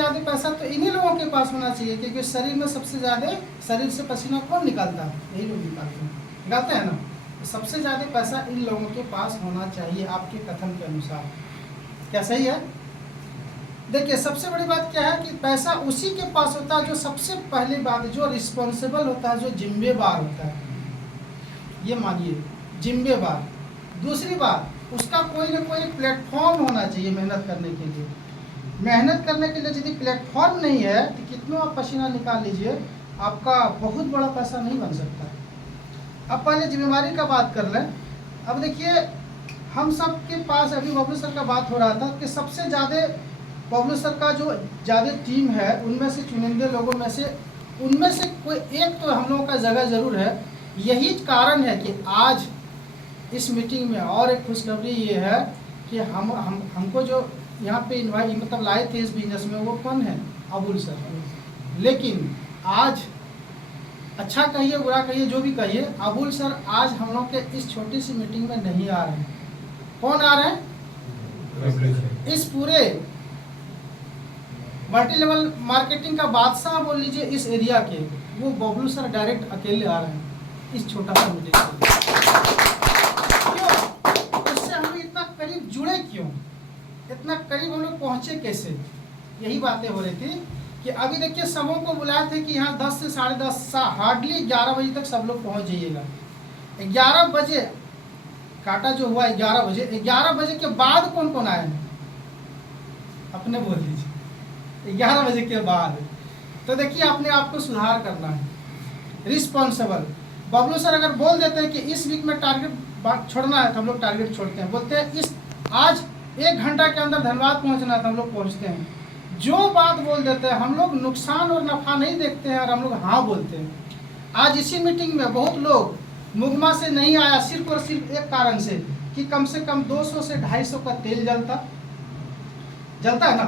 ज़्यादा पैसा तो इन्हीं लोगों के पास होना चाहिए, क्योंकि शरीर में सबसे ज़्यादा, शरीर से पसीना कौन निकालता है? यही लोग निकालते हैं ना। तो सबसे ज़्यादा पैसा इन लोगों के पास होना चाहिए आपके कथन के अनुसार। क्या सही है? देखिए, सबसे बड़ी बात क्या है कि पैसा उसी के पास होता है जो सबसे पहली बात, जो रिस्पॉन्सिबल होता है, जो जिम्मेवार होता है। ये मानिए, जिम्मेवार। दूसरी बात, उसका कोई ना कोई प्लेटफॉर्म होना चाहिए मेहनत करने के लिए। मेहनत करने के लिए यदि प्लेटफॉर्म नहीं है तो कितना आप पसीना निकाल लीजिए, आपका बहुत बड़ा पैसा नहीं बन सकता। अब पहले जिम्मेवारी का बात कर लें। अब देखिए, हम सब के पास अभी बबलू सर का बात हो रहा था कि सबसे ज़्यादा बबलू सर का जो ज़्यादा टीम है, उनमें से चुनिंदे लोगों में से, उनमें से कोई एक तो हम लोगों का जगह ज़रूर है। यही कारण है कि आज इस मीटिंग में और एक खुशखबरी ये है कि हमको जो यहाँ पे इन्वाइट मतलब लाए थे इस बिजनेस में, वो कौन है? अबुल सर। लेकिन आज, अच्छा कहिए बुरा कहिए जो भी कहिए, अबुल सर आज हम लोग के इस छोटी सी मीटिंग में नहीं आ रहे हैं। कौन आ रहे हैं? इस पूरे मल्टी लेवल मार्केटिंग का बादशाह बोल लीजिए इस एरिया के, वो बबलू सर डायरेक्ट अकेले आ रहे हैं इस छोटा सा मीटिंग से। क्यों? उससे हम इतना करीब जुड़े क्यों? इतना करीब हम लोग पहुँचे कैसे? यही बातें हो रही थी कि अभी देखिए, सबों को बुलाए थे कि यहाँ 10 से 10:30, हार्डली 11 बजे तक सब लोग पहुँच जाइएगा। 11 बजे काटा जो हुआ 11 बजे, 11 बजे के बाद कौन कौन आए हैं? अपने बोल दीजिए। 11 बजे के बाद तो देखिए, अपने आप को सुधार करना है, रिस्पॉन्सिबल। बबलू सर अगर बोल देते हैं कि इस वीक में टारगेट छोड़ना है तो हम लोग टारगेट छोड़ते हैं। बोलते हैं इस आज 1 घंटा के अंदर धनबाद पहुंचना है तो हम लोग पहुंचते हैं। जो बात बोल देते हैं, हम लोग नुकसान और नफा नहीं देखते हैं और हम लोग हाँ बोलते हैं। आज इसी मीटिंग में बहुत लोग मुगमा से नहीं आया, सिर्फ और सिर्फ एक कारण से कि कम से कम 200 से 250 का तेल जलता है ना,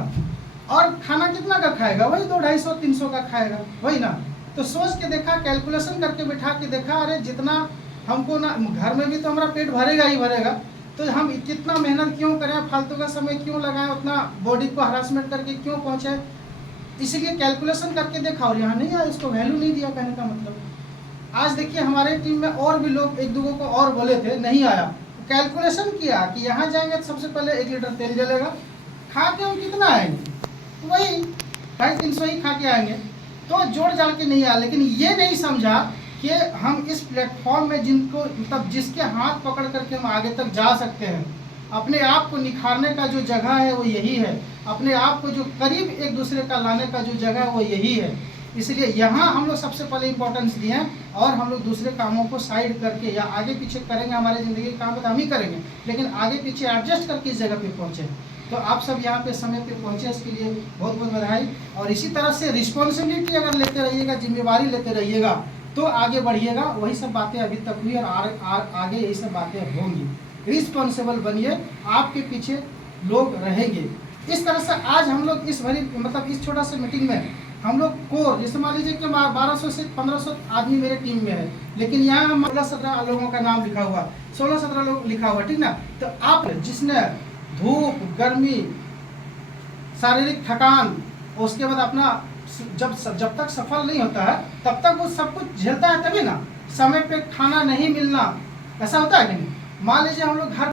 और खाना कितना का खाएगा? वही 200-250-300 का खाएगा, वही ना। तो सोच के देखा, कैलकुलेशन करके बिठा के देखा, अरे जितना हमको ना, घर में भी तो हमारा पेट भरेगा ही भरेगा, तो हम कितना मेहनत क्यों करें, फालतू का समय क्यों लगाएं, उतना बॉडी को हरासमेंट करके क्यों पहुँचे? इसीलिए कैलकुलेशन करके देखा और यहाँ नहीं आया, इसको वैल्यू नहीं दिया। कहने का मतलब, आज देखिए हमारे टीम में और भी लोग एक दूसरे को और बोले थे, नहीं आया। कैलकुलेशन किया कि यहाँ जाएंगे तो सबसे पहले 1 लीटर तेल जलेगा, खा के हम कितना आएंगे? वही 250-300 ही खा के आएंगे। तो जोड़ जाड़ के नहीं आया। लेकिन ये नहीं समझा कि हम इस प्लेटफॉर्म में जिनको मतलब जिसके हाथ पकड़ करके हम आगे तक जा सकते हैं, अपने आप को निखारने का जो जगह है वो यही है, अपने आप को जो करीब एक दूसरे का लाने का जो जगह है वो यही है। इसलिए यहाँ हम लोग सबसे पहले इम्पोर्टेंस दिए हैं, और हम लोग दूसरे कामों को साइड करके या आगे पीछे करेंगे। हमारे ज़िंदगी के काम तो हम ही करेंगे, लेकिन आगे पीछे एडजस्ट करके इस जगह पे पहुँचे। तो आप सब यहाँ पे समय पे पहुँचे, इसके लिए बहुत बहुत बधाई। और इसी तरह से रिस्पॉन्सिबिलिटी अगर लेते रहिएगा, जिम्मेवारी लेते रहिएगा, तो आगे बढ़िएगा। वही सब बातें अभी तक हुई और आगे यही सब बातें होंगी। रिस्पॉन्सिबल बनिए, आपके पीछे लोग रहेंगे। इस तरह से आज हम लोग इस भरी मतलब इस छोटा सा मीटिंग में हम लोग को, जैसे मान लीजिए कि 1200 से 1500 आदमी मेरे टीम में है, लेकिन यहाँ हम 16-17 लोगों का नाम लिखा हुआ, 16-17 लोग लिखा हुआ, ठीक ना। तो आप जिसने धूप, गर्मी, शारीरिक थकान, उसके बाद अपना जब तक सफल नहीं होता है तब तक वो सब कुछ झेलता है, तभी ना समय पे खाना नहीं मिलना, ऐसा होता है कि नहीं? मान लीजिए हम लोग घर